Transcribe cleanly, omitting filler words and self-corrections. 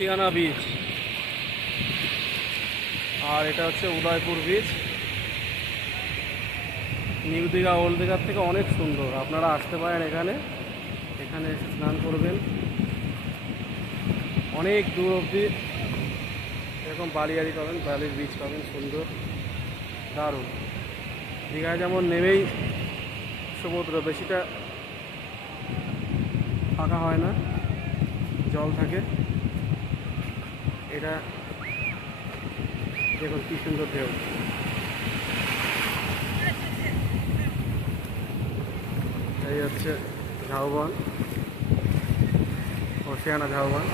Oceana beach, আর এটা হচ্ছে Udaipur beach. New Digha old দীঘার থেকে অনেক সুন্দর, আপনারা আসতে পারেন এখানে, এখানে এসে স্নান করবেন। অনেক দূর অবধি এরকম বালিয়াড়ি পাবেন, বালির বিচ পাবেন, সুন্দর দারুণ। দীঘায় যেমন নেমেই সমুদ্র, বেশিটা ফাঁকা হয় না, জল থাকে। এটা দেখুন কি সুন্দর ঢেউ। এই হচ্ছে ঝাউবন, ওশিয়ানা ঝাউবন।